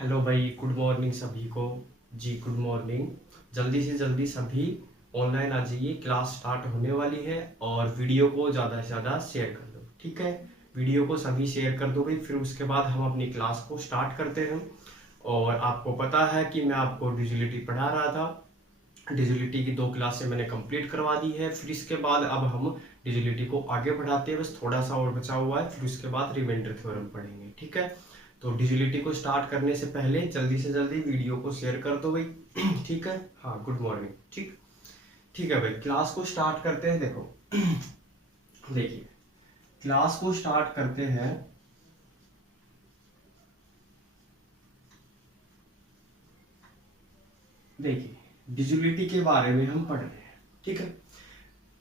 Hello भाई, good morning सभी को। जी गुड मॉर्निंग। जल्दी से जल्दी सभी ऑनलाइन आ जाइए, क्लास स्टार्ट होने वाली है। और वीडियो को ज़्यादा से ज़्यादा शेयर कर दो, ठीक है। वीडियो को सभी शेयर कर दो भाई, फिर उसके बाद हम अपनी क्लास को स्टार्ट करते हैं। और आपको पता है कि मैं आपको डिजिलिटी पढ़ा रहा था। डिजिलिटी की 2 क्लासें मैंने कंप्लीट करवा दी है। फिर इसके बाद अब हम डिजिलिटी को आगे बढ़ाते हैं, बस थोड़ा सा और बचा हुआ है। फिर उसके बाद रिमाइंडर थ्योरम पढ़ेंगे, ठीक है। तो डिजिलिटी को स्टार्ट करने से पहले जल्दी से जल्दी वीडियो को शेयर कर दो भाई। ठीक है। हाँ, गुड मॉर्निंग। ठीक ठीक है भाई, क्लास को स्टार्ट करते हैं। देखो देखिए, क्लास को स्टार्ट करते हैं। देखिए, डिजिलिटी के बारे में हम पढ़ रहे हैं, ठीक है।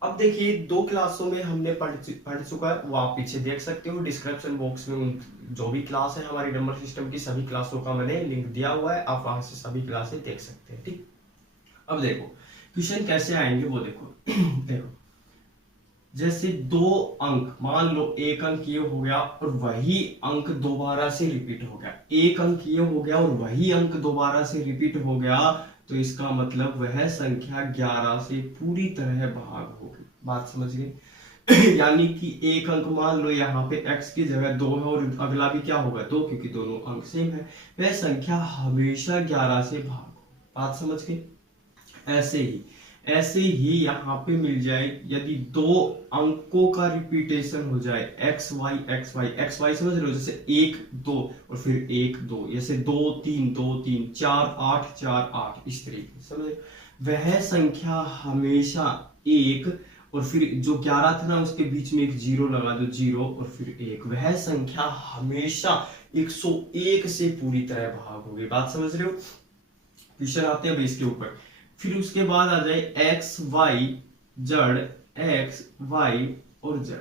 अब देखिए, 2 क्लासों में हमने पढ़ चुका है, वो आप पीछे देख सकते हो डिस्क्रिप्शन बॉक्स में। जो भी क्लास है हमारी नंबर सिस्टम की, सभी क्लासों का मैंने लिंक दिया हुआ है, आप वहां से सभी क्लासें देख सकते हैं, ठीक। अब देखो क्वेश्चन कैसे आएंगे वो देखो। देखो, जैसे 2 अंक, मान लो एक अंक ये हो गया और वही अंक दोबारा से रिपीट हो गया। एक अंक ये हो गया और वही अंक दोबारा से रिपीट हो गया, तो इसका मतलब वह संख्या 11 से पूरी तरह भाग होगी। बात समझ गए। यानी कि एक अंक मान लो यहाँ पे x की जगह 2 है और अगला भी क्या होगा 2, क्योंकि दोनों अंक सेम है। वह संख्या हमेशा 11 से भाग होगी। बात समझ गए। ऐसे ही यहाँ पे मिल जाए, यदि 2 अंकों का रिपीटेशन हो जाए, X Y X Y X Y, समझ रहे हो, जैसे 1 2 और फिर 1 2, जैसे 2 3 2 3 4 8 4 8, इस तरीके से समझ। वह संख्या हमेशा 1, और फिर जो 11 था ना उसके बीच में एक 0 लगा दो, 0 और फिर 1, वह संख्या हमेशा 101 से पूरी तरह भाग होगी। बात समझ रहे हो। क्वेश्चन आते हैं इसके ऊपर। फिर उसके बाद आ जाए एक्स वाई जड़, एक्स वाई और जड़।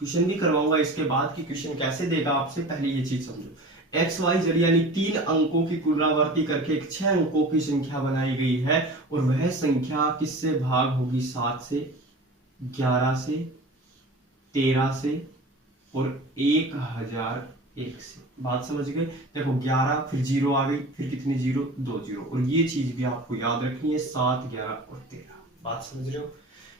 क्वेश्चन भी करवाऊंगा इसके बाद कि क्वेश्चन कैसे देगा आपसे, पहले ये चीज समझो। एक्स वाई जड़ यानी 3 अंकों की पुनरावृत्ति करके एक 6 अंकों की संख्या बनाई गई है, और वह संख्या किससे भाग होगी? 7 से, 11 से, 13 से और 1001 से। बात समझ गए। देखो 11 फिर 0 आ गई, फिर कितनी 0? 2 0। और ये चीज भी आपको याद रखनी है, 7 11 और 13। बात समझ रहे हो।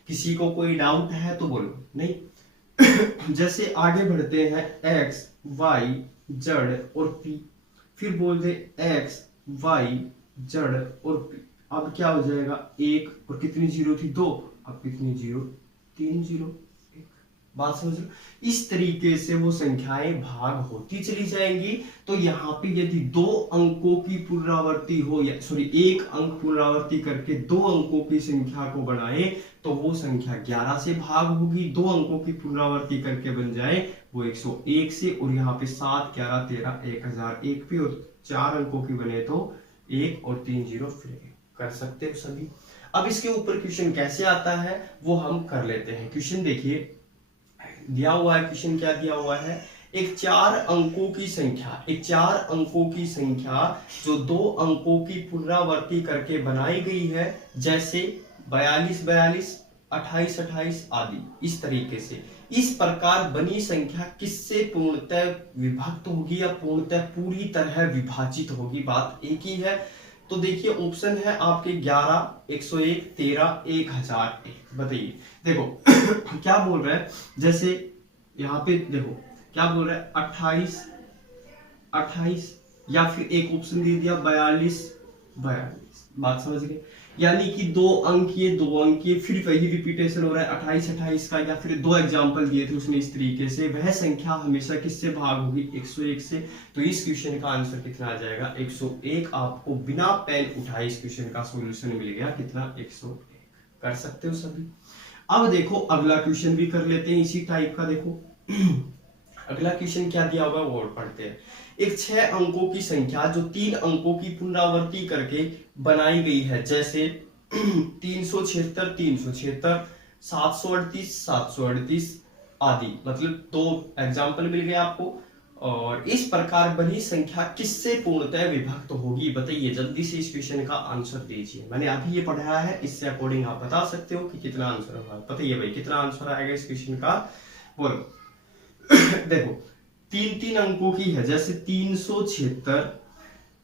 किसी को कोई डाउट है तो बोलो। नहीं। जैसे आगे बढ़ते हैं, x y जड़ और p, फिर बोल दे x y जड़ और p। अब क्या हो जाएगा? 1 और कितनी 0 थी? 2। अब कितनी 0? 3 0 1। बात समझ लो। इस तरीके से वो संख्याएं भाग होती चली जाएंगी। तो यहाँ पे यदि 2 अंकों की पुनरावृत्ति हो, या सॉरी 1 अंक पुनरावृत्ति करके 2 अंकों की संख्या को बनाए, तो वो संख्या 11 से भाग होगी। 2 अंकों की पुनरावृत्ति करके बन जाए वो 101 से, और यहाँ पे 7 11 13 1001 पे, और 4 अंकों की बने तो 1 और 3 0 फिर 1। कर सकते हो सभी। अब इसके ऊपर क्वेश्चन कैसे आता है वो हम कर लेते हैं। क्वेश्चन देखिए दिया हुआ है। क्वेश्चन क्या दिया हुआ है? एक 4 अंकों की संख्या, एक 4 अंकों की संख्या जो 2 अंकों की पुनरावृत्ति करके बनाई गई है, जैसे 42 42 28 28 आदि, इस तरीके से। इस प्रकार बनी संख्या किससे पूर्णतः विभक्त होगी या पूर्णतः पूरी तरह विभाजित होगी? बात एक ही है। तो देखिए ऑप्शन है आपके 11 101 13 1001। बताइए। देखो क्या बोल रहा है, जैसे यहाँ पे देखो क्या बोल रहा है, 28 28, या फिर एक ऑप्शन दे दिया 42 42। बात समझ गए। यानी कि 2 अंकीय 2 अंकीय, फिर वही रिपीटेशन हो रहा है 28 28 का, या फिर 2 एग्जांपल दिए थे उसने इस तरीके से। वह संख्या हमेशा किससे भाग होगी? 101 से। तो इस क्वेश्चन का आंसर कितना आ जाएगा? 101। आपको बिना पेन उठाए इस क्वेश्चन का सॉल्यूशन मिल गया। कितना? 101। कर सकते हो सभी। अब देखो अगला क्वेश्चन भी कर लेते हैं इसी टाइप का। देखो अगला क्वेश्चन क्या दिया होगा वो पढ़ते हैं। एक 6 अंकों की संख्या जो 3 अंकों की पुनरावृत्ति करके बनाई गई है, जैसे 376 376 738 738 आदि, मतलब 2 एग्जाम्पल मिल गए आपको। और इस प्रकार बनी संख्या किससे पूर्णतः विभक्त होगी? बताइए जल्दी से इस क्वेश्चन का आंसर दीजिए। मैंने अभी ये पढ़ाया है, इससे अकॉर्डिंग आप बता सकते हो कि कितना आंसर होगा। बताइए भाई कितना आंसर आएगा इस क्वेश्चन का, बोलो। देखो 3 3 अंकों की है, जैसे 376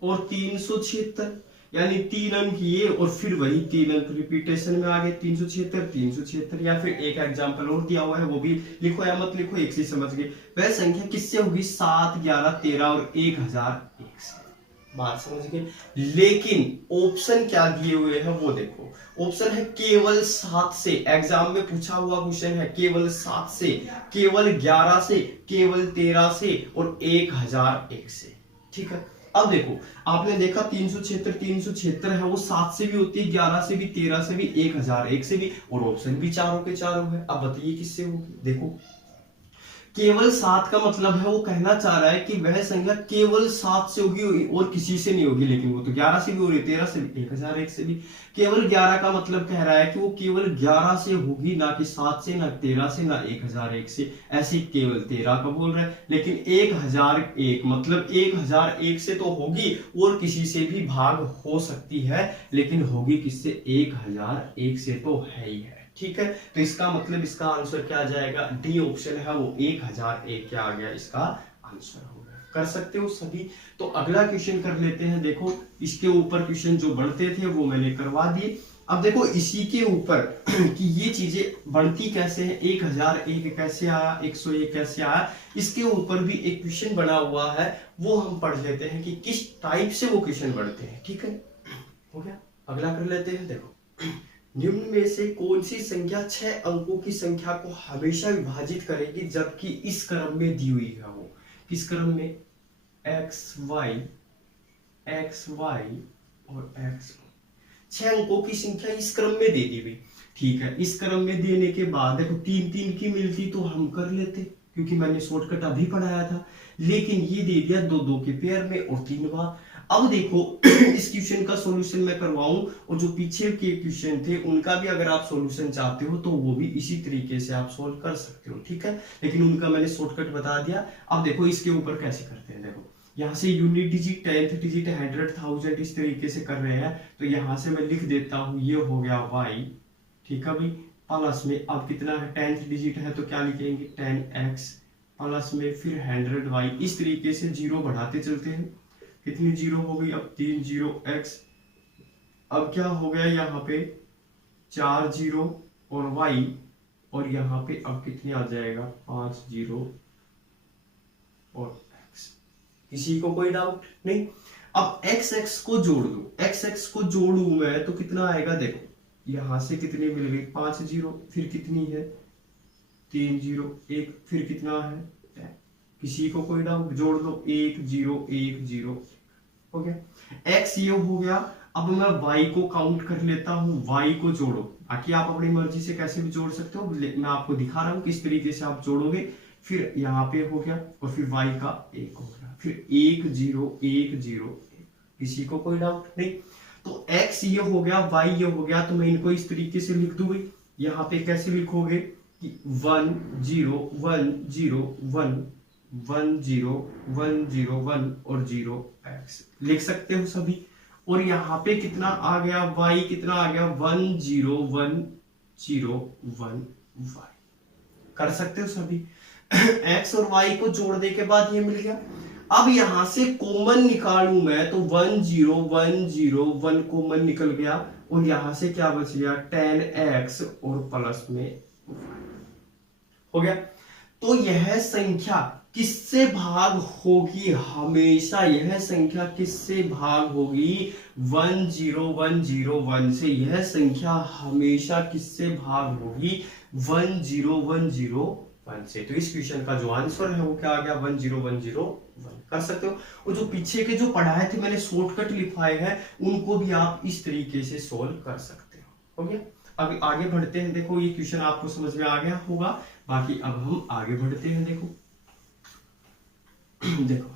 और 376, यानी 3 अंक ये और फिर वही 3 अंक रिपीटेशन में आ गए, 376 376। या फिर एक एग्जांपल और दिया हुआ है, वो भी लिखो या मत लिखो, एक से समझ गए। वह संख्या किससे होगी? 7, 11, 13 और 1001 से। बात समझ गए। लेकिन ऑप्शन क्या दिए हुए हैं वो देखो, ऑप्शन है केवल 7 से, एग्जाम में पूछा हुआ क्वेश्चन है, केवल 7 से, केवल 11 से, केवल 13 से और 1001 से। ठीक है, अब देखो आपने देखा 376 है, वो 7 से भी होती है, 11 से भी, 13 से भी, 1001 से भी, और ऑप्शन भी चारों के चारों है। अब बताइए किससे होगी? देखो केवल 7 का मतलब है वो कहना चाह रहा है कि वह संख्या केवल 7 से होगी और किसी से नहीं होगी, लेकिन वो तो 11 से भी हो रही है, 13 से भी, 1001 से भी। केवल 11 का मतलब कह रहा है कि वो केवल 11 से होगी, ना कि 7 से, ना 13 से, ना 1001 से। ऐसे केवल 13 का बोल रहा है, लेकिन 1001 मतलब 1001 से तो होगी और किसी से भी भाग हो सकती है, लेकिन होगी किससे? 1001 से तो है ही है। ठीक है, तो इसका मतलब इसका आंसर क्या आ जाएगा? डी ऑप्शन है वो 1001 क्या आ गया इसका आंसर होगा। कर सकते हो सभी। तो अगला क्वेश्चन कर लेते हैं। देखो इसके ऊपर क्वेश्चन जो बढ़ते थे वो मैंने करवा दिए। अब देखो इसी के ऊपर कि ये चीजें बढ़ती कैसे हैं, 1001 कैसे आया, 101 कैसे आया, इसके ऊपर भी एक क्वेश्चन बना हुआ है, वो हम पढ़ लेते हैं कि किस टाइप से वो क्वेश्चन बढ़ते हैं। ठीक है, हो गया। अगला कर लेते हैं। देखो निम्न में से कौन सी संख्या 6 अंकों की संख्या को हमेशा विभाजित करेगी जबकि इस क्रम में दी हुई है? वो किस क्रम में? x y और x। 6 अंकों की संख्या इस क्रम में दे दी हुई। ठीक है, इस क्रम में देने के बाद देखो 3 की मिलती तो हम कर लेते, क्योंकि मैंने शॉर्टकट अभी पढ़ाया था, लेकिन ये दे दिया 2 के पेयर में और 3 बार। अब देखो इस क्वेश्चन का सॉल्यूशन मैं करवाऊं, और जो पीछे के क्वेश्चन थे उनका भी अगर आप सॉल्यूशन चाहते हो तो वो भी इसी तरीके से आप सॉल्व कर सकते हो। ठीक है, लेकिन उनका मैंने शॉर्टकट बता दिया। अब देखो इसके ऊपर कैसे करते हैं। देखो यहाँ से यूनिट डिजिट, 10th डिजिट, 100, 1000 इस तरीके से कर रहे हैं, तो यहाँ से मैं लिख देता हूँ ये हो गया y। ठीक है भाई, प्लस में अब कितना है, 10th डिजिट है तो क्या लिखेंगे 10x, प्लस में फिर 100y। इस तरीके से जीरो बढ़ाते चलते हैं। कितनी जीरो हो गई? अब 30x। अब क्या हो गया यहाँ पे 40 और y, और यहाँ पे अब कितने आ जाएगा 50 और x। किसी को कोई डाउट नहीं? अब x को जोड़ दो, x को जोड़ू मैं तो कितना आएगा? देखो यहां से कितनी मिल गई 50, फिर कितनी है 30, एक, फिर कितना है 10। किसी को कोई डाउट? जोड़ दो 1010 हो गया। x ये हो गया। अब मैं y को काउंट कर लेता हूं, y को जोड़ो। बाकी आप अपनी मर्जी से कैसे भी जोड़ सकते हो, मैं आपको दिखा रहा हूं किस तरीके से आप जोड़ोगे। फिर यहाँ पे हो गया और फिर y का 1 हो गया, फिर 1010। किसी को कोई डाउट नहीं? तो x ये हो गया, y ये हो गया, तो मैं इनको इस तरीके से लिख दूंगी। यहाँ पे कैसे लिखोगे कि 1 0 1 0 1 1 0 1 0 1 और 0 x लिख सकते हो सभी। और यहाँ पे कितना आ गया y, कितना आ गया 1 0 1 0 1 y। कर सकते हो सभी। x और y को जोड़ने के बाद ये मिल गया। अब यहां से कॉमन निकालूं मैं तो 1 0 1 0 1 कॉमन निकल गया, और यहां से क्या बच गया 10x और प्लस में हो गया। तो यह संख्या किससे भाग होगी? हमेशा यह संख्या किससे भाग होगी? 1 0 1 0 1 से। यह संख्या हमेशा किससे भाग होगी? 1 0 1 0 1 से। तो इस क्वेश्चन का जो आंसर है वो क्या आ गया 1 0 1 0 1। कर सकते हो। और जो पीछे के जो पढ़ाए थे मैंने शॉर्टकट लिखवाए हैं, उनको भी आप इस तरीके से सोल्व कर सकते हो। हो गया। अब आगे बढ़ते हैं। देखो ये क्वेश्चन आपको समझ में आ गया होगा। बाकी अब हम आगे बढ़ते हैं। देखो देखो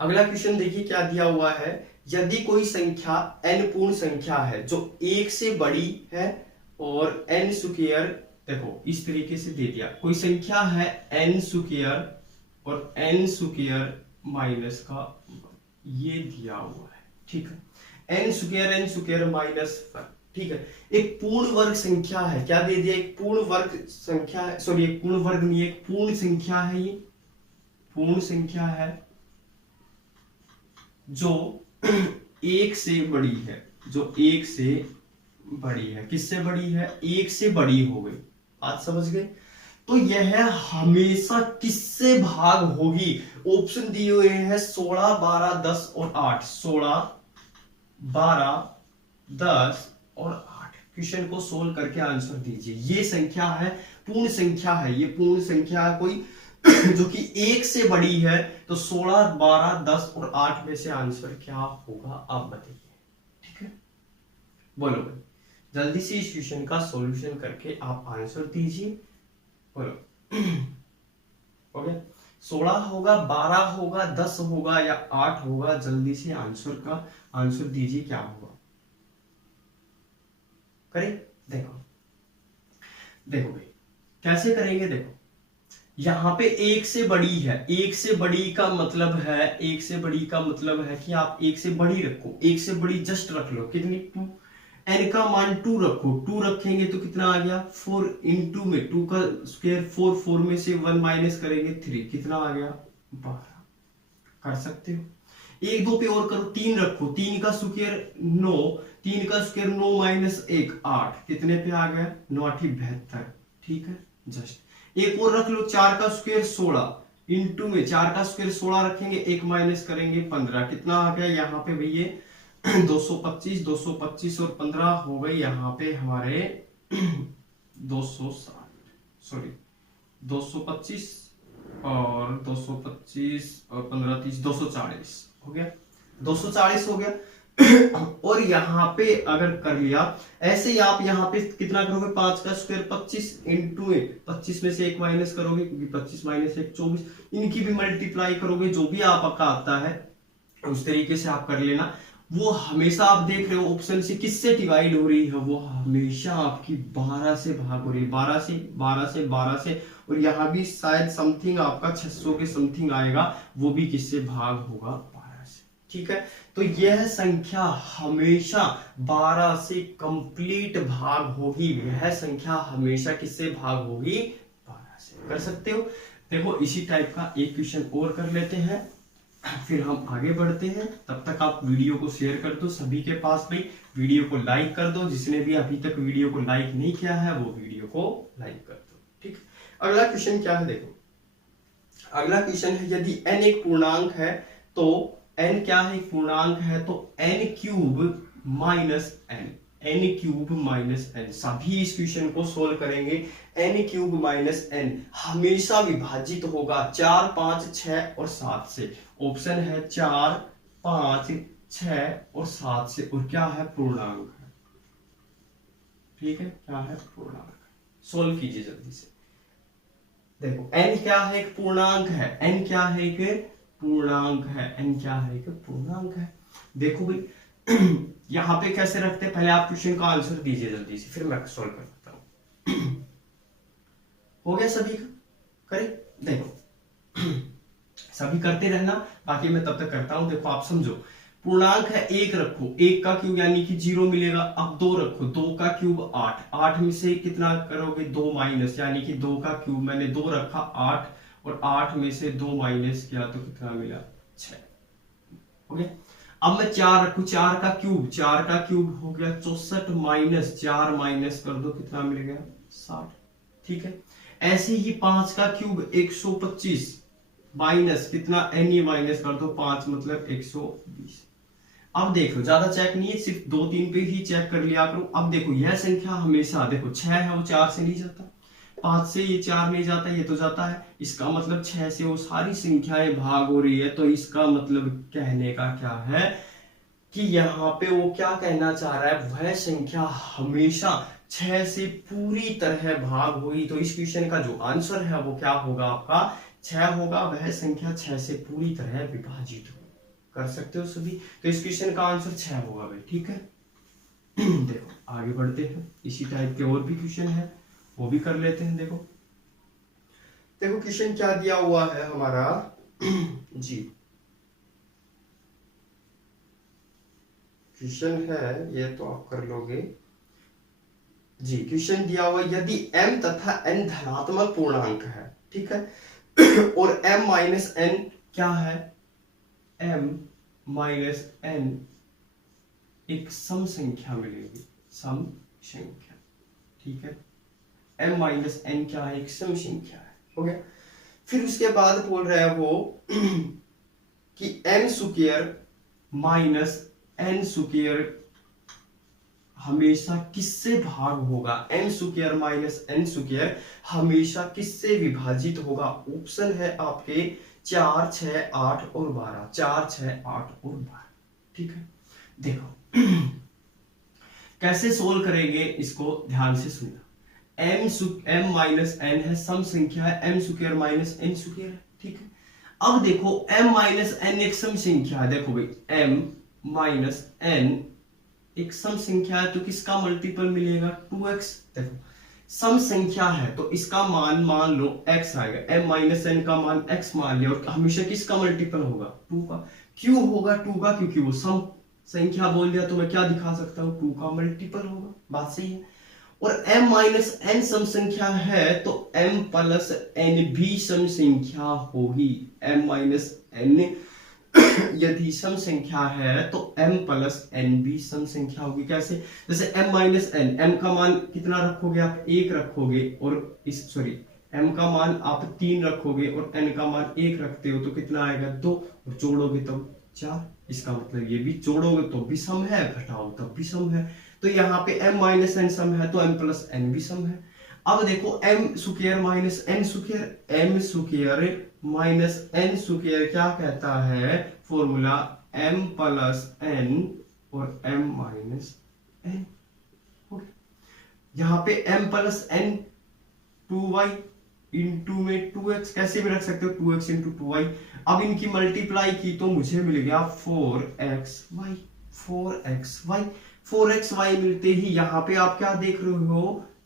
अगला क्वेश्चन देखिए क्या दिया हुआ है। यदि कोई संख्या n पूर्ण संख्या है जो 1 से बड़ी है और n स्क्वायर, देखो इस तरीके से दे दिया, कोई संख्या है n स्क्वायर और n स्क्वायर माइनस का ये दिया हुआ है। ठीक है, n स्क्वायर माइनस, ठीक है। एक पूर्ण वर्ग संख्या है, क्या दे दिया, एक पूर्ण वर्ग संख्या है, सॉरी एक पूर्ण वर्ग नहीं, एक पूर्ण संख्या है, ये पूर्ण संख्या है जो एक से बड़ी है, जो एक से बड़ी है, किससे बड़ी है, एक से बड़ी हो गई। आज समझ गए? तो यह हमेशा किससे भाग होगी? ऑप्शन दिए हुए हैं 16, 12, 10 और 8। 16, 12, 10 और 8। क्वेश्चन को सोल्व करके आंसर दीजिए। ये संख्या है, पूर्ण संख्या है, ये पूर्ण संख्या है कोई जो कि एक से बड़ी है। तो 16, 12, 10 और 8 में से आंसर क्या होगा आप बताइए। ठीक है, बोलो भाई, जल्दी से इस क्वेश्चन का सॉल्यूशन करके आप आंसर दीजिए। बोलो हो गया? 16 होगा, 12 होगा, 10 होगा या 8 होगा? जल्दी से आंसर का आंसर दीजिए, क्या होगा? करें? देखो देखो भाई, कैसे करेंगे? देखो, यहां पे एक से बड़ी है, एक से बड़ी का मतलब है, एक से बड़ी का मतलब है कि आप एक से बड़ी रखो, एक से बड़ी जस्ट रख लो। कितनी? 2। एन का मान 2 रखो, 2 रखेंगे तो कितना आ गया? 4 इंटू में 2 का स्क्वायर 4, 4 में से 1 माइनस करेंगे 3, कितना आ गया? 12। कर सकते हो। एक दो पे और करो, 3 रखो, 3 का स्क्वायर 9, 3 का स्क्वायर 9 माइनस 1 8, कितने पे आ गया? 9 8 72। ठीक है, जस्ट एक और रख लो, 4 का स्क्वायर 16 इंटू में 4 का स्क्वायर 16 रखेंगे, 1 माइनस करेंगे 15, कितना आ गया यहाँ पे भैया? 225, 225 और 15 हो गई यहाँ पे हमारे 260, सॉरी 225 और 225 और 15 30 240 हो गया, 240 हो गया। और यहाँ पे अगर कर लिया ऐसे ही, आप यहाँ पे कितना करोगे? 5 का स्क्वायर 25 इंटू 25 में से 1 माइनस करोगे, क्योंकि 25 माइनस 1 24, इनकी भी मल्टीप्लाई करोगे, जो भी आपका आता है उस तरीके से आप कर लेना। वो हमेशा आप देख रहे हो ऑप्शन से किससे डिवाइड हो रही है? वो हमेशा आपकी 12 से भाग हो रही है, 12 से 12 से 12 से। और यहां भी शायद समथिंग आपका 600 के समथिंग आएगा, वो भी किससे भाग होगा? 12 से। ठीक है, तो यह संख्या हमेशा 12 से कंप्लीट भाग होगी, यह संख्या हमेशा किससे भाग होगी? 12 से। कर सकते हो? देखो, इसी टाइप का एक क्वेश्चन और कर लेते हैं, फिर हम आगे बढ़ते हैं। तब तक आप वीडियो को शेयर कर दो सभी के पास भाई, वीडियो को लाइक कर दो, जिसने भी अभी तक वीडियो को लाइक नहीं किया है वो वीडियो को लाइक कर दो। ठीक, अगला क्वेश्चन क्या है? देखो, अगला क्वेश्चन है, यदि n एक पूर्णांक है तो n क्या है? एक पूर्णांक है तो n cube minus n, n cube minus n। सभी इस क्वेश्चन को सोल्व करेंगे। n क्यूब माइनस n हमेशा विभाजित होगा 4, 5, 6 और 7 से। ऑप्शन है 4, 5, 6 और 7 से, और क्या है? पूर्णांक है। ठीक है, क्या है? पूर्णांक। सोल्व कीजिए जल्दी से। देखो, n क्या है? एक पूर्णांक है। n क्या है? एक पूर्णांक है। n क्या है? एक पूर्णांक है। देखो भाई, यहां पे कैसे रखते हैं? पहले आप क्वेश्चन का आंसर दीजिए जल्दी से, फिर मैं सोल्व करता हूं। हो गया सभी का? करें? देखो, सभी करते रहना, बाकी मैं तब तक करता हूं। देखो, आप समझो, पूर्णांक है, 1 रखो, 1 का क्यूब यानी कि 0 मिलेगा। अब 2 रखो, 2 का क्यूब 8, 8 में से कितना करोगे? 2 माइनस, यानी कि 2 का क्यूब, मैंने 2 रखा 8, और 8 में से 2 माइनस किया तो कितना मिला? 6। हो गया। अब मैं 4 रखू, 4 का क्यूब, 4 का क्यूब हो गया 64, माइनस 4 माइनस कर दो, कितना मिल गया? 60। ठीक है, ऐसे ही 5 का क्यूब 125, माइनस कितना? n माइनस कर दो, 5 मतलब 120। अब देखो, ज्यादा चेक नहीं है, सिर्फ 2 3 पे ही चेक कर लिया करो। अब देखो, यह संख्या हमेशा, देखो 6 है वो 4 से नहीं जाता, 5 से ये 4 नहीं जाता, ये तो जाता है। इसका मतलब 6 से वो सारी संख्याएं भाग हो रही है। तो इसका मतलब कहने का क्या है कि यहाँ पे वो क्या कहना चाह रहा है? वह संख्या हमेशा 6 से पूरी तरह भाग हुई। तो इस क्वेश्चन का जो आंसर है वो क्या होगा? आपका 6 होगा। वह संख्या 6 से पूरी तरह विभाजित हो। कर सकते हो सभी? तो इस क्वेश्चन का आंसर 6 होगा भाई। ठीक है, देखो आगे बढ़ते हैं। इसी टाइप के और भी क्वेश्चन है, वो भी कर लेते हैं। देखो देखो क्वेश्चन क्या दिया हुआ है हमारा जी। क्वेश्चन है ये, तो आप कर लोगे जी। क्वेश्चन दिया हुआ, यदि m तथा n धनात्मक पूर्णांक है, ठीक है, और m माइनस n क्या है? m माइनस n एक सम संख्या मिलेगी, सम संख्या, ठीक है। m माइनस n क्या है, एक सम संख्या है, हो गया। फिर उसके बाद बोल रहा है वो कि m square minus n square हमेशा किससे भाग होगा, m square minus n square हमेशा किससे विभाजित होगा। ऑप्शन है आपके 4, 6, 8 और 12, 4, 6, 8 और 12, ठीक है। देखो कैसे सोल्व करेंगे इसको, ध्यान से सुनना। m माइनस n है, सम संख्या है, m square minus n square है, ठीक है। अब देखो m माइनस n एक सम संख्या है, देखो भाई m माइनस n एक सम संख्या है तो किसका मल्टीपल मिलेगा, 2x। देखो सम संख्या है तो इसका मान मान लो x आएगा, m माइनस n का मान x मान लिया, और हमेशा किसका मल्टीपल होगा, 2 का। क्यों होगा 2 का, क्योंकि वो सम संख्या बोल दिया तो मैं क्या दिखा सकता हूँ, 2 का मल्टीपल होगा, बात सही है। और m माइनस n सम संख्या है तो m प्लस n भी सम संख्या होगी। m माइनस n यदि सम संख्या है तो m प्लस n भी सम संख्या होगी। कैसे, जैसे m माइनस n, m का मान कितना रखोगे आप, 1 रखोगे, और इस m का मान आप 3 रखोगे और n का मान 1 रखते हो तो कितना आएगा, 2, और जोड़ोगे तब 4। इसका मतलब ये भी जोड़ोगे तो भी सम है, घटाओ तब भी सम है। तो यहाँ पे m माइनस n सम है तो m प्लस n भी सम है। अब देखो m square minus n square, m square minus n square क्या कहता है, फॉर्मूला m प्लस n और m माइनस n। यहाँ पे m plus n 2y into में 2x, कैसे भी रख सकते हो, 2x इंटू 2y। अब इनकी मल्टीप्लाई की तो मुझे मिल गया 4xy, 4xy, 4xy मिलते ही यहाँ पे आप क्या देख रहे हो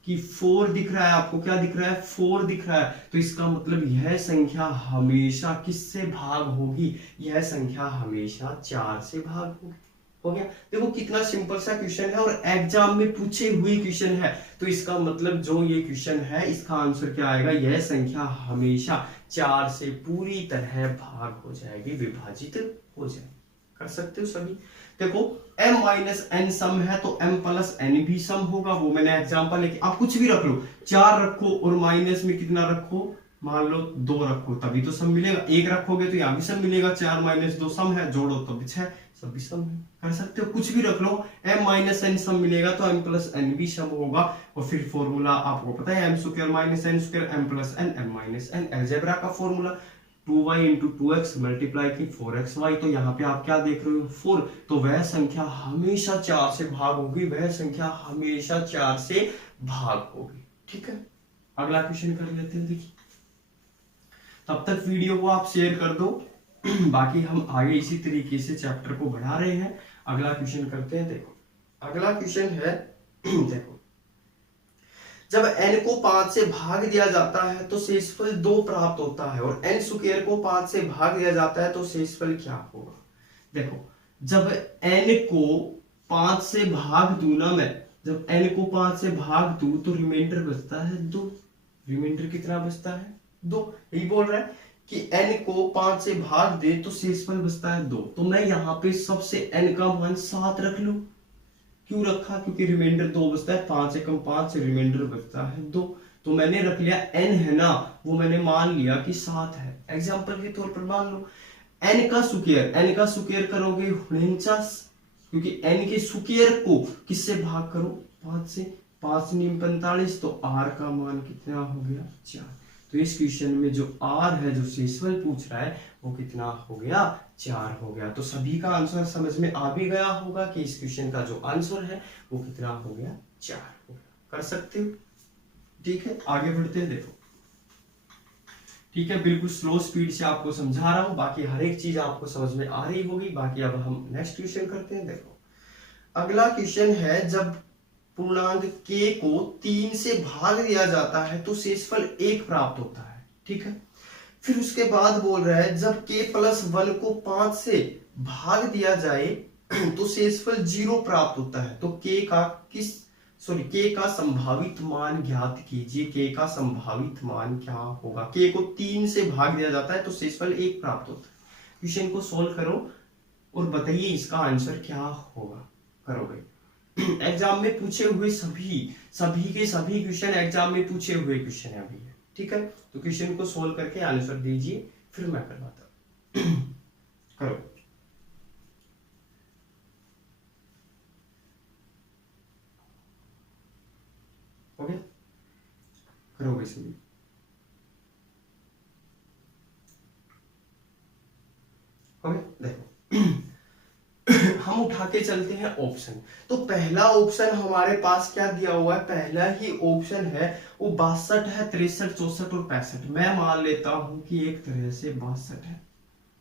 कि 4 दिख रहा है, आपको क्या दिख रहा है, 4 दिख रहा है। तो इसका मतलब यह संख्या हमेशा किससे भाग होगी, यह संख्या हमेशा 4 से भाग होगी। हो गया। देखो कितना सिंपल सा क्वेश्चन है और एग्जाम में पूछे हुए क्वेश्चन है, तो इसका मतलब जो ये क्वेश्चन है इसका आंसर क्या आएगा, यह संख्या हमेशा 4 से पूरी तरह भाग हो जाएगी, विभाजित हो जाएगी। कर सकते हो सभी। देखो m माइनस n सम है तो m प्लस n भी सम होगा, वो मैंने एग्जांपल लेके, आप कुछ भी रख लो, 4 रखो और माइनस में कितना रखो, मान लो 2 रखो, तभी तो सम मिलेगा। 1 रखोगे तो यहाँ भी सम मिलेगा, 4 माइनस 2 सम है, जोड़ो तो भी 6, सब भी सम है। कर सकते हो, कुछ भी रख लो, m माइनस n सम मिलेगा तो m प्लस n भी सम होगा। और फिर फॉर्मूला आपको पता है, m square minus n square m plus n, m minus n, algebra का formula 2y into 2x multiply की 4xy। तो यहाँ पे आप क्या देख रहे हो, 4, तो वह संख्या हमेशा 4 से भाग होगी, वह संख्या हमेशा 4 से भाग होगी। ठीक है, अगला क्वेश्चन कर लेते हैं। देखिए तब तक वीडियो को आप शेयर कर दो, बाकी हम आगे इसी तरीके से चैप्टर को बढ़ा रहे हैं। अगला क्वेश्चन करते हैं। देखो अगला क्वेश्चन है देखो जब n को 5 से भाग दिया जाता है तो शेषफल 2 प्राप्त होता है, और n स्क्वायर को 5 से भाग दिया जाता है तो शेषफल क्या होगा। देखो जब n को 5 से भाग दूं ना मैं, जब n को 5 से भाग दूं तो रिमाइंडर बचता है 2। रिमाइंडर कितना बचता है, 2। यही बोल रहा है कि n को 5 से भाग दे तो शेषफल बचता है 2। तो मैं यहाँ पे सबसे n का मान 7 रख लूं। क्यों रखा, क्योंकि रिमाइंडर 2 बचता है, 5 एकम 5 से रिमाइंडर बचता है 2। तो मैंने रख लिया n है ना, वो मैंने मान लिया कि 7 है। एग्जांपल के तौर पर मान लो n का स्क्वायर करोगे 49, क्योंकि n के स्क्वायर को किससे भाग करो, 5 से, 5 × 45, तो r का मान कितना हो गया, 4। तो इस क्वेश्चन में जो r है, जो शेषफल पूछ रहा है, वो कितना हो गया, 4 हो गया। तो सभी का आंसर समझ में आ भी गया होगा कि इस क्वेश्चन का जो आंसर है वो कितना हो गया, 4 हो गया। कर सकते हो। ठीक है, आगे बढ़ते हैं। देखो ठीक है, बिल्कुल स्लो स्पीड से आपको समझा रहा हूं, बाकी हर एक चीज आपको समझ में आ रही होगी। बाकी अब हम नेक्स्ट क्वेश्चन करते हैं। देखो अगला क्वेश्चन है, जब पूर्णांक k को 3 से भाग दिया जाता है तो शेषफल 1 प्राप्त होता है। ठीक है, फिर उसके बाद बोल रहा है जब k प्लस 1 को 5 से भाग दिया जाए तो शेषफल 0 प्राप्त होता है। तो k का संभावित मान ज्ञात कीजिए। k का संभावित मान क्या होगा। k को 3 से भाग दिया जाता है तो शेषफल 1 प्राप्त होता है। क्वेश्चन को सोल्व करो, और बताइए इसका आंसर क्या होगा। करो भाई। एग्जाम में पूछे हुए सभी के सभी क्वेश्चन एग्जाम में पूछे हुए क्वेश्चन है अभी, ठीक है। तो क्वेश्चन को सोल्व करके आंसर दीजिए, फिर मैं करवाता हूं। करो। हो गया? करो भाई सभी। हो गया? देखो हम उठा के चलते हैं ऑप्शन। तो पहला ऑप्शन हमारे पास क्या दिया हुआ है, पहला ही ऑप्शन है वो 62 है, 63, 64 और 65। मैं मान लेता हूं कि एक तरह से 62 है,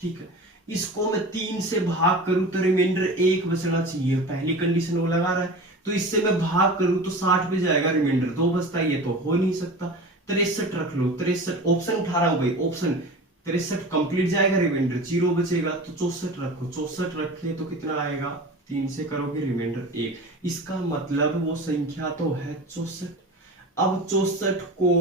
ठीक है। इसको मैं 3 से भाग करूं तो रिमाइंडर 1 बचना चाहिए, पहली कंडीशन वो लगा रहा है। तो इससे मैं भाग करूं तो 60 पे जाएगा, रिमाइंडर 2 बचता है, ये तो हो नहीं सकता। 63 रख लो, 63 ऑप्शन उठा रहा हूं भाई, ऑप्शन 63 कंप्लीट जाएगा, रिमाइंडर 0 बचेगा। तो 64 रखो, 64 रखे तो कितना आएगा, 3 से करोगे रिमाइंडर 1। इसका मतलब वो संख्या तो है 64। अब 64 को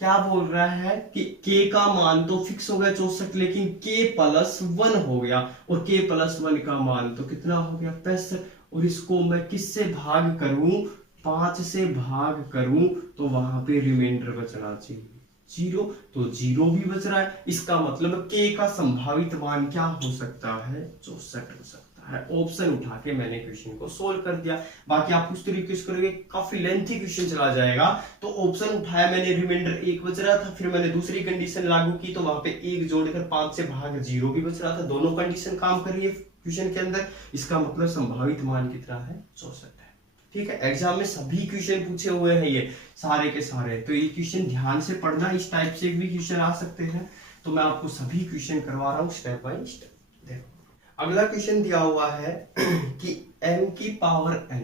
क्या बोल रहा है कि k का मान तो फिक्स हो गया 64, लेकिन k+1 हो गया, और k+1 का मान तो कितना हो गया 65। और इसको मैं किससे भाग करूं, 5 से भाग करूं तो वहां पे रिमाइंडर बचना चाहिए 0। तो 0 भी बच रहा है, इसका मतलब k का संभावित मान क्या हो सकता है, 64 हो सकता है। ऑप्शन उठा के मैंने क्वेश्चन को सोल्व कर दिया। बाकी आप उस तरीके से करोगे काफी लेंथी क्वेश्चन चला जाएगा। तो ऑप्शन उठाया मैंने, रिमाइंडर 1 बच रहा था, फिर मैंने दूसरी कंडीशन लागू की तो वहां पे 1 जोड़कर 5 से भाग 0 भी बच रहा था। दोनों कंडीशन काम कर रही है क्वेश्चन के अंदर, इसका मतलब संभावित मान कितना है, 64 है, ठीक है। एग्जाम में सभी क्वेश्चन पूछे हुए हैं ये सारे के सारे, तो ये क्वेश्चन ध्यान से पढ़ना, इस टाइप से भी क्वेश्चन आ सकते हैं। तो मैं आपको सभी क्वेश्चन करवा रहा हूँ स्टेप बाय स्टेप। देखो अगला क्वेश्चन दिया हुआ है कि m की पावर n,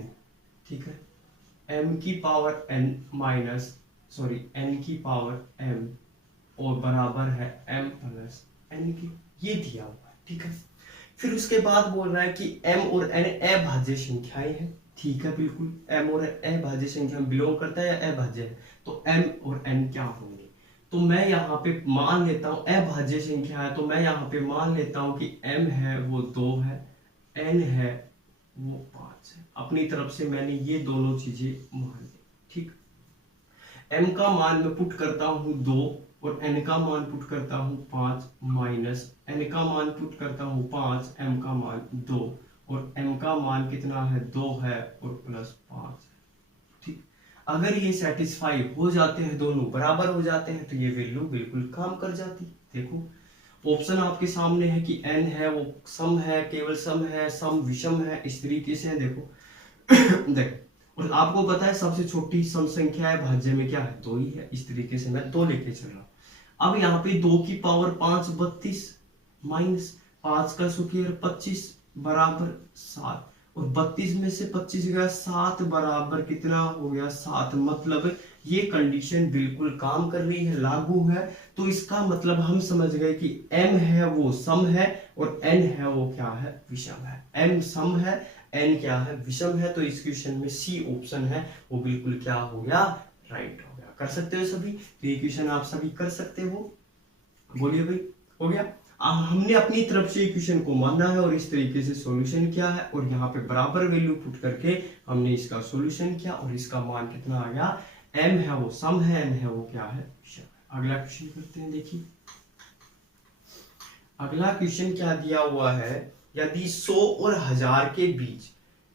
ठीक है, m की पावर n माइनस n की पावर m और बराबर है m प्लस n की, ये दिया हुआ है, ठीक है। फिर उसके बाद बोल रहा है कि m और n अभाज्य संख्याएं हैं, ठीक है, बिल्कुल m और अभाज्य संख्या में बिलोंग करता है या अभाज्य है, तो m और n क्या होंगे। तो मैं यहाँ पे मान लेता हूँ अभाज्य संख्या है, तो मैं यहाँ पे मान लेता हूँ कि m है वो 2 है, n है वो 5 है। अपनी तरफ से मैंने ये दोनों चीजें मान ली, ठीक। m का मान मैं पुट करता हूँ 2 और n का मान पुट करता हूँ 5, माइनस n का मान पुट करता हूँ 5, m का मान 2 और m का मान कितना है, 2 है और प्लस 5 है, ठीक। अगर ये सेटिस्फाई हो जाते हैं, दोनों बराबर हो जाते हैं, तो ये वैल्यू बिल्कुल काम कर जाती। देखो ऑप्शन आपके सामने है कि n है वो सम है, केवल सम है, सम विषम है, इस तरीके से है। देखो देखो, और आपको पता है सबसे छोटी सम संख्या है भाज्य में क्या है, 2 ही है। इस तरीके से मैं 2 लेके चल रहा हूं। अब यहाँ पे 2 की पावर 5 32 माइनस 5 का स्क्वायर 25 बराबर 7, और 32 में से 25 गया 7 बराबर कितना हो गया 7। मतलब ये कंडीशन बिल्कुल काम कर रही है, लागू है। तो इसका मतलब हम समझ गए कि m है वो सम है और n है वो क्या है, विषम है। m सम है, n क्या है, विषम है। तो इस क्वेश्चन में सी ऑप्शन है वो बिल्कुल क्या हो गया, राइट हो गया। कर सकते हो सभी, तो ये क्वेश्चन आप सभी कर सकते हो। बोलिए भाई, हो गया। हमने अपनी तरफ से क्वेश्चन को माना है और इस तरीके से सॉल्यूशन किया है, और यहाँ पे बराबर वैल्यू पुट करके हमने इसका सॉल्यूशन किया, और इसका मान कितना आ गया, m है वो सम है, n है वो क्या है, विषम है। अगला क्वेश्चन करते हैं। देखिए अगला क्वेश्चन क्या दिया हुआ है, यदि 100 और 1000 के बीच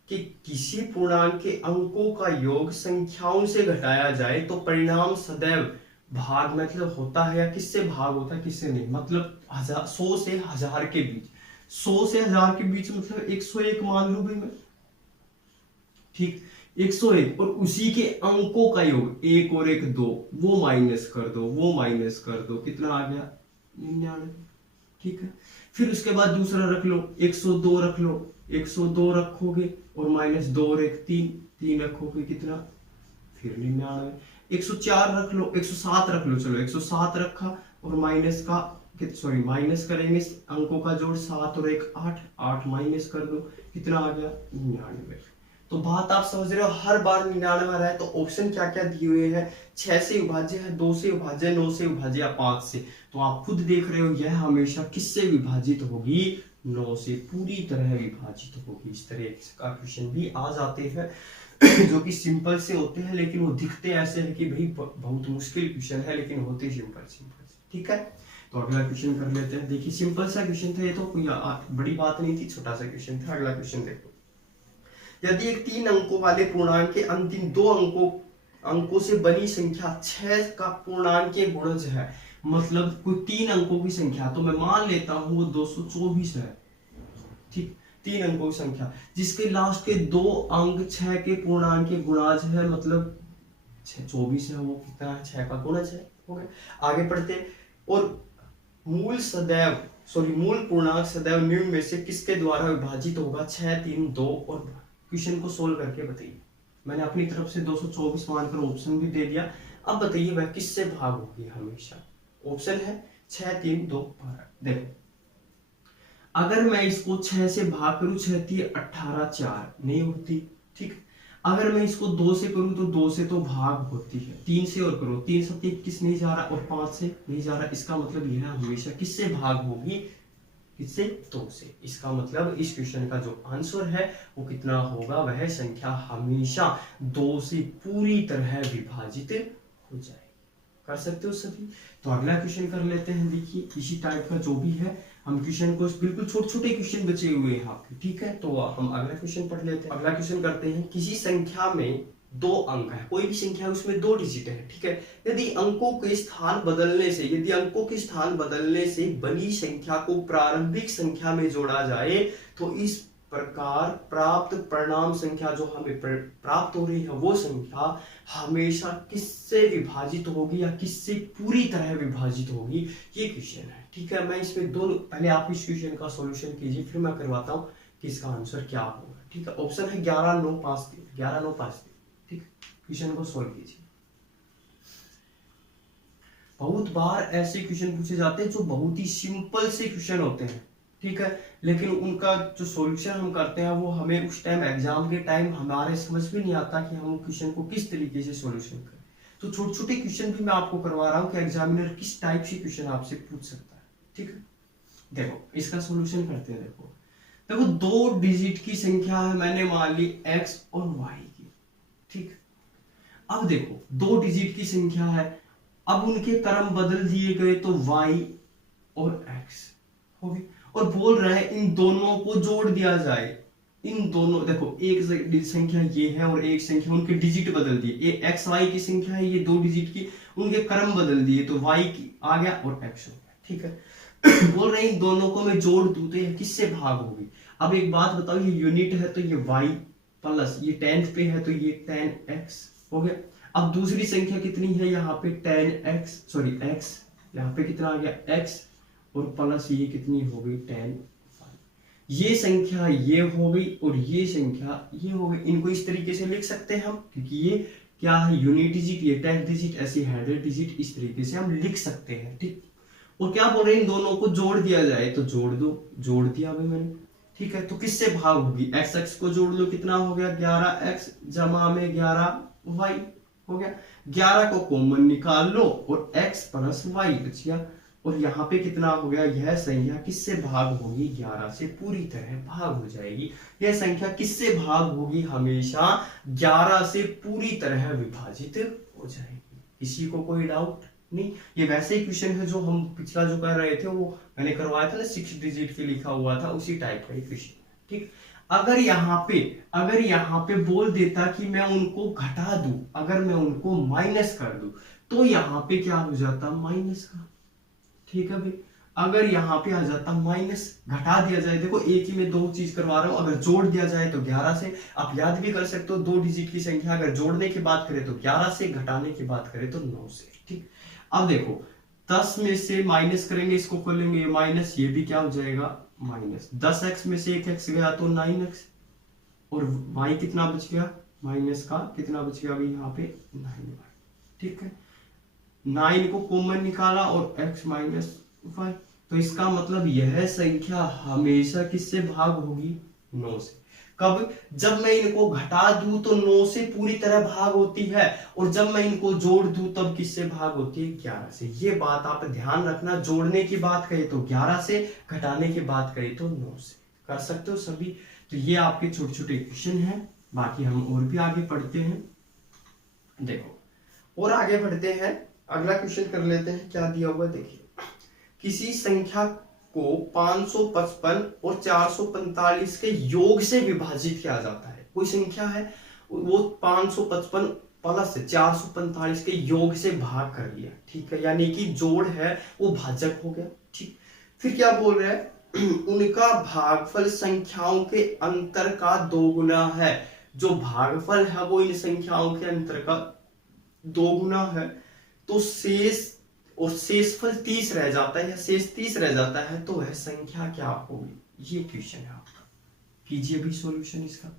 कि किसी पूर्णांक के अंकों का योग संख्याओं से घटाया जाए तो परिणाम सदैव भाग मतलब होता है, या किससे भाग होता है किससे नहीं। मतलब 100 से 1000 के बीच, 100 से 1000 के बीच मतलब 101 मान लो भाई मैं, ठीक, 101, और उसी के अंकों का योग 1 और 1 2, वो माइनस कर दो, वो माइनस कर दो, कितना आ गया 99, ठीक है। फिर उसके बाद दूसरा रख लो 102 रख लो, 102 रखोगे और माइनस 2 और 1 3, 3 रखोगे कितना, फिर 99। 104 रख लो, 107 रख लो, चलो 107 रखा और माइनस का माइनस करेंगे अंकों का जोड़ 7 और 1 8, 8 माइनस कर दो, कितना आ गया 99। तो बात आप समझ रहे हो, हर बार 99 आ रहा है। तो ऑप्शन क्या क्या दिए हुए हैं, 6 से विभाज्य है, 2 से विभाज्य, 9 से विभाज्य या 5 से। तो आप खुद देख रहे हो यह हमेशा किससे विभाजित होगी, 9 से पूरी तरह विभाजित होगी। इस तरह का क्वेश्चन भी आ जाते हैं जो कि सिंपल से होते हैं, लेकिन वो दिखते ऐसे हैं कि भाई बहुत मुश्किल क्वेश्चन है, लेकिन होते सिंपल सिंपल। ठीक है, तो अगला क्वेश्चन कर लेते हैं। देखिए सिंपल सा क्वेश्चन था ये, तो कोई बड़ी बात नहीं थी, छोटा सा क्वेश्चन था। अगला क्वेश्चन देखो, यदि एक 3 अंकों वाले पूर्णांक के अंतिम 2 अंकों से बनी संख्या 6 का पूर्णांकीय गुणज है, मतलब कोई 3 अंकों की संख्या, तो मैं मान लेता हूं वो 224 है। ठीक, 3 अंकों की संख्या जिसके लास्ट के 2 अंक 6 के पूर्णांकीय गुणज है, मतलब 24 है, वो कितना है, 6 का गुणज है। हो गया, आगे पढ़ते। और मूल पूर्णांक सदैव निम्न में से किसके द्वारा विभाजित होगा, 6, 3, 2। और क्वेश्चन को सोल्व करके बताइए। मैंने अपनी तरफ से 224 मानकर ऑप्शन भी दे दिया। अब बताइए वह किससे भाग होगी हमेशा। ऑप्शन है 6, 3, 2, 12। देखो अगर मैं इसको 6 से भाग करूं, 6 3 18, 4 नहीं होती। ठीक, अगर मैं इसको 2 से करूं तो 2 से तो भाग होती है, 3 से और करो, 3 7 21 नहीं जा रहा, और 5 से नहीं जा रहा। इसका मतलब यह हमेशा किससे भाग होगी, किससे, 2 से। इसका मतलब इस क्वेश्चन का जो आंसर है वो कितना होगा, वह संख्या हमेशा 2 से पूरी तरह विभाजित हो जाएगी। कर सकते हो सभी। तो अगला क्वेश्चन कर लेते हैं। देखिए इसी टाइप का जो भी है, हम क्वेश्चन को, बिल्कुल छोटे छोटे क्वेश्चन बचे हुए हैं आपके। ठीक है, तो हम अगला क्वेश्चन पढ़ लेते हैं। अगला क्वेश्चन करते हैं, किसी संख्या में 2 अंक है, कोई भी संख्या उसमें 2 डिजिट है। ठीक है, यदि अंकों के स्थान बदलने से बनी संख्या को प्रारंभिक संख्या में जोड़ा जाए, तो इस प्रकार प्राप्त परिणाम संख्या जो हमें प्राप्त हो रही है, वो संख्या हमेशा किससे विभाजित होगी या किससे पूरी तरह विभाजित होगी, ये क्वेश्चन है। ठीक है, मैं इसमें दोनों, पहले आप इस क्वेश्चन का सॉल्यूशन कीजिए, फिर मैं करवाता हूँ कि इसका आंसर क्या होगा। ठीक है, ऑप्शन है 11 9 5 3, 11 9 5 3। ठीक, क्वेश्चन को सॉल्व कीजिए। बहुत बार ऐसे क्वेश्चन पूछे जाते हैं जो बहुत ही सिंपल से क्वेश्चन होते हैं। ठीक है, लेकिन उनका जो सॉल्यूशन हम करते हैं वो हमें उस टाइम एग्जाम के टाइम हमारे समझ में नहीं आता कि हम क्वेश्चन को किस तरीके से सॉल्यूशन करें। तो छोटे छोटे क्वेश्चन भी मैं आपको करवा रहा हूँ कि एग्जामिनर किस टाइप से क्वेश्चन आपसे पूछ सकता है। ठीक है, देखो इसका सॉल्यूशन करते हैं। देखो 2 डिजिट की संख्या है, मैंने मान ली x और y की। ठीक, अब देखो 2 डिजिट की संख्या है, अब उनके क्रम बदल दिए गए तो y और x हो गए, और बोल रहा है इन दोनों को जोड़ दिया जाए। इन दोनों, देखो एक संख्या ये है और एक संख्या, उनके डिजिट बदल दिए, ये एक्स वाई की संख्या है, ये 2 डिजिट की, उनके क्रम बदल दिए तो y की आ गया और x हो गया। ठीक है बोल रहे हैं इन दोनों को मैं जोड़ दूं तो ये किससे भाग होगी। अब एक बात बताओ, ये यूनिट है तो ये y प्लस ये 10 पे है तो ये 10x हो गया। अब दूसरी संख्या कितनी है, यहाँ पे 10x, सॉरी x, यहाँ पे कितना आ गया x, और प्लस ये कितनी हो गई 10। ये संख्या ये हो गई और ये संख्या ये हो गई। इनको इस तरीके से लिख सकते हैं हम, क्योंकि ये क्या है, यूनिट डिजिट, ये 10 डिजिट, ऐसे 100 डिजिट, इस तरीके से हम लिख सकते हैं। ठीक, और क्या बोल रहे हैं, इन दोनों को जोड़ दिया जाए, तो जोड़ दो, जोड़ दिया भाई मैंने। ठीक है, तो किससे भाग होगी, x को जोड़ लो, कितना हो गया 11x जमा में 11y हो गया। 11 को कॉमन निकाल लो और x प्लस y बच गया, और यहाँ पे कितना हो गया, यह संख्या किससे भाग होगी, 11 से पूरी तरह भाग हो जाएगी। यह संख्या किससे भाग होगी, हमेशा 11 से पूरी तरह विभाजित हो जाएगी। किसी को कोई डाउट नहीं। ये वैसे ही क्वेश्चन है जो हम पिछला जो कर रहे थे, वो मैंने करवाया था ना, 6 डिजिट पे लिखा हुआ था, उसी टाइप का क्वेश्चन। ठीक, अगर यहाँ पे बोल देता कि मैं उनको घटा दूं, अगर मैं उनको माइनस कर दूं, तो यहाँ पे क्या हो जाता, माइनस का। ठीक है भाई, अगर यहाँ पे आ जाता माइनस, घटा दिया जाए, देखो एक ही में 2 चीज करवा रहा हूं, अगर जोड़ दिया जाए तो 11 से, आप याद भी कर सकते हो 2 डिजिट की संख्या अगर जोड़ने की बात करें तो 11 से, घटाने की बात करें तो 9 से। ठीक, अब देखो 10 में से माइनस करेंगे, इसको कर लेंगे माइनस, ये भी क्या हो जाएगा माइनस। 10x में से 1x गया तो 9x, और y कितना बच गया, माइनस का कितना बच गया अभी यहाँ पे 9y। ठीक है, 9 को कॉमन निकाला और x माइनस 5, तो इसका मतलब यह संख्या हमेशा किससे भाग होगी, 9 से। कब? जब मैं इनको घटा दूं तो 9 से पूरी तरह भाग होती है, और जब मैं इनको जोड़ दूं तब किससे भाग होती है? 11 से। ये बात आप ध्यान रखना, जोड़ने की बात करें तो 11 से, घटाने की बात करें तो 9 से। कर सकते हो सभी? तो ये आपके छोटे छोटे क्वेश्चन हैं, बाकी हम और भी आगे पढ़ते हैं। देखो और आगे बढ़ते हैं, अगला क्वेश्चन कर लेते हैं। क्या दिया हुआ देखिए, किसी संख्या को 555 और 445 के योग से विभाजित किया जाता है। कोई संख्या है, वो 555 प्लस 445 के योग से भाग कर लिया, ठीक है, यानी कि जोड़ है वो भाजक हो गया, ठीक। फिर क्या बोल रहा है? उनका भागफल संख्याओं के अंतर का 2 गुना है। जो भागफल है वो इन संख्याओं के अंतर का 2 गुना है, तो शेष और शेषफल 30 रह जाता है, या शेष 30 रह जाता है, तो वह संख्या क्या होगी? ये क्वेश्चन है आपका। कीजिए भाई सॉल्यूशन इसका।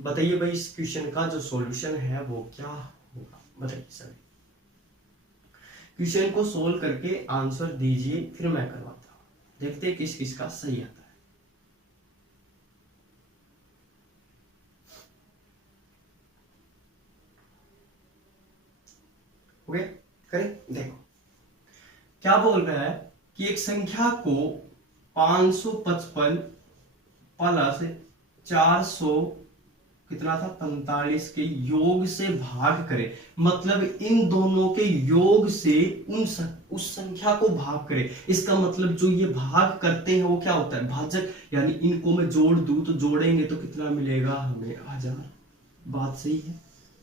बताइए भाई इस क्वेश्चन का जो सॉल्यूशन है वो क्या होगा? बताइए सर, क्वेश्चन को सोल्व करके आंसर दीजिए, फिर मैं करवाता हूं। देखते हैं किस किस का सही आता है। ओके करें। देखो क्या बोल रहा है कि एक संख्या को 555 प्लस 400 कितना था 45 के योग से भाग करे, मतलब इन दोनों के योग से उस संख्या को भाग करे। इसका मतलब जो ये भाग करते हैं वो क्या होता है? भाजक। यानी इनको मैं जोड़ दूं तो जोड़ेंगे तो कितना मिलेगा हमें? 1000। बात सही है,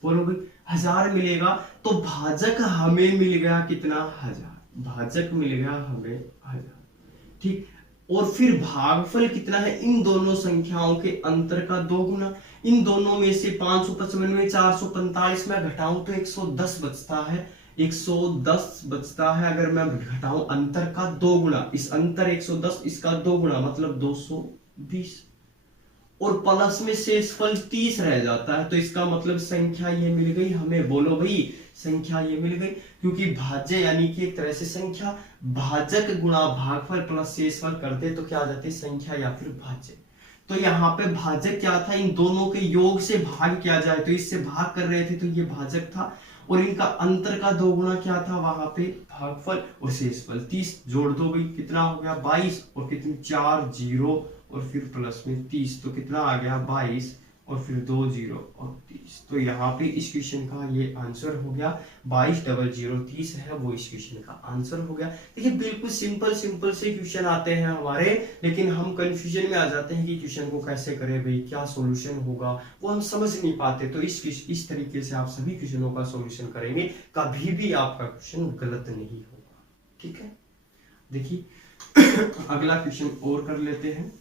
बोलो भाई 1000 मिलेगा, तो भाजक हमें मिल गया कितना? 1000। भाजक मिल गया हमें 1000, ठीक। और फिर भागफल कितना है? इन दोनों संख्याओं के अंतर का 2 गुना। इन दोनों में से 555 में 445 में घटाऊं तो 110 बचता है, 110 बचता है। अगर मैं घटाऊं अंतर का 2 गुना, इस अंतर 110 इसका 2 गुना मतलब 220, और प्लस में शेषफल 30 रह जाता है, तो इसका मतलब संख्या ये मिल गई हमें। बोलो भाई संख्या ये मिल गई, क्योंकि भाज्य यानी कि एक तरह से संख्या भाजक गुणा भागफल प्लस शेषफल करते तो क्या आ जाती? संख्या या फिर भाज्य। तो यहाँ पे भाजक क्या था? इन दोनों के योग से भाग किया जाए, तो इससे भाग कर रहे थे तो ये भाजक था, और इनका अंतर का 2 गुना क्या था? वहां पे भागफल और शेषफल। 30 जोड़ दो भाई, कितना हो गया? 22, और कितनी 4 0 और फिर प्लस में 30, तो कितना आ गया? 22 और फिर 2 0 और 30। तो यहाँ पे इस क्वेश्चन का ये आंसर हो गया 22 00 30 है, वो इस क्वेश्चन का आंसर हो गया। देखिए बिल्कुल सिंपल से क्वेश्चन आते हैं हमारे, लेकिन हम कंफ्यूजन में आ जाते हैं कि क्वेश्चन को कैसे करें भाई, क्या सॉल्यूशन होगा, वो हम समझ नहीं पाते। तो इस तरीके से आप सभी क्वेश्चनों का सॉल्यूशन करेंगे, कभी भी आपका क्वेश्चन गलत नहीं होगा, ठीक है। देखिए अगला क्वेश्चन और कर लेते हैं।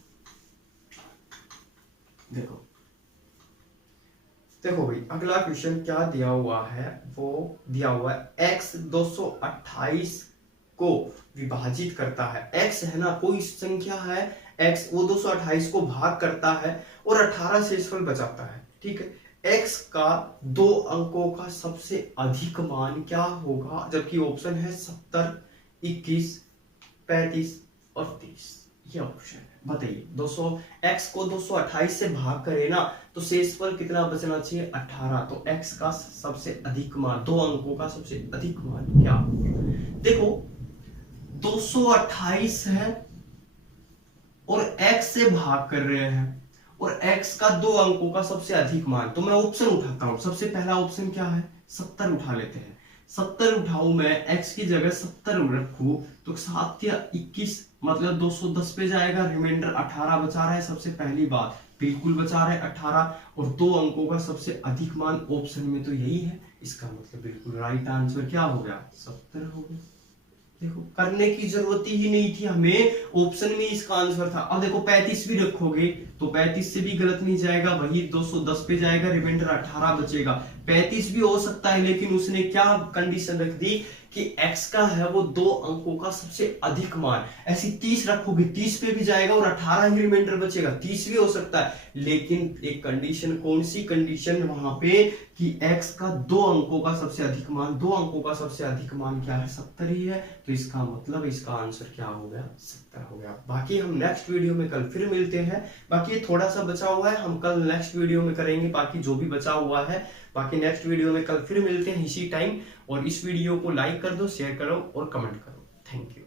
देखो भाई अगला क्वेश्चन क्या दिया हुआ है, वो दिया हुआ है x 228 को विभाजित करता है। x है ना, कोई संख्या है x, वो 228 को भाग करता है और 18 शेषफल बचाता है, ठीक है। x का 2 अंकों का सबसे अधिक मान क्या होगा? जबकि ऑप्शन है 70, 21, 35 और 30। ये ऑप्शन है, बताइए। 200 x को 228 से भाग करे ना, तो शेषफल कितना बचना चाहिए? 18। तो x का सबसे अधिक मान, 2 अंकों का सबसे अधिक मान क्या होगा? देखो 228 है और x से भाग कर रहे हैं, और x का 2 अंकों का सबसे अधिक मान, तो मैं ऑप्शन उठाता हूं। सबसे पहला ऑप्शन क्या है? 70 उठा लेते हैं। 70 उठाऊं मैं, x की जगह 70 रखूं, तो 7 या 21 मतलब 210 पे जाएगा, रिमाइंडर 18 बचा रहा है। सबसे पहली बात बिल्कुल बचा रहा है 18, और 2 अंकों का सबसे अधिक मान ऑप्शन में तो यही है, इसका मतलब बिल्कुल राइट आंसर क्या हो गया? 70 हो गया। देखो करने की जरूरत ही नहीं थी हमें, ऑप्शन में इसका आंसर था। अब देखो 35 भी रखोगे तो 35 से भी गलत नहीं जाएगा, वही 210 पे जाएगा, रिमाइंडर 18 बचेगा। 35 भी हो सकता है, लेकिन उसने क्या कंडीशन रख दी कि x का है वो 2 अंकों का सबसे अधिक मान, ऐसी 30 रखोगे 30 पे भी जाएगा और 18 ही रिमाइंडर बचेगा, 30 भी हो सकता है, लेकिन एक कंडीशन, कौन सी कंडीशन वहां पे कि x का 2 अंकों का सबसे अधिक मान, 2 अंकों का सबसे अधिक मान क्या है 70 ही है, तो इसका मतलब इसका आंसर क्या हो गया 70 हो गया। बाकी हम नेक्स्ट वीडियो में कल फिर मिलते हैं, बाकी ये थोड़ा सा बचा हुआ है हम कल नेक्स्ट वीडियो में करेंगे, बाकी जो भी बचा हुआ है बाकी नेक्स्ट वीडियो में कल फिर मिलते हैं इसी टाइम। और इस वीडियो को लाइक कर दो, शेयर करो और कमेंट करो। Thank you.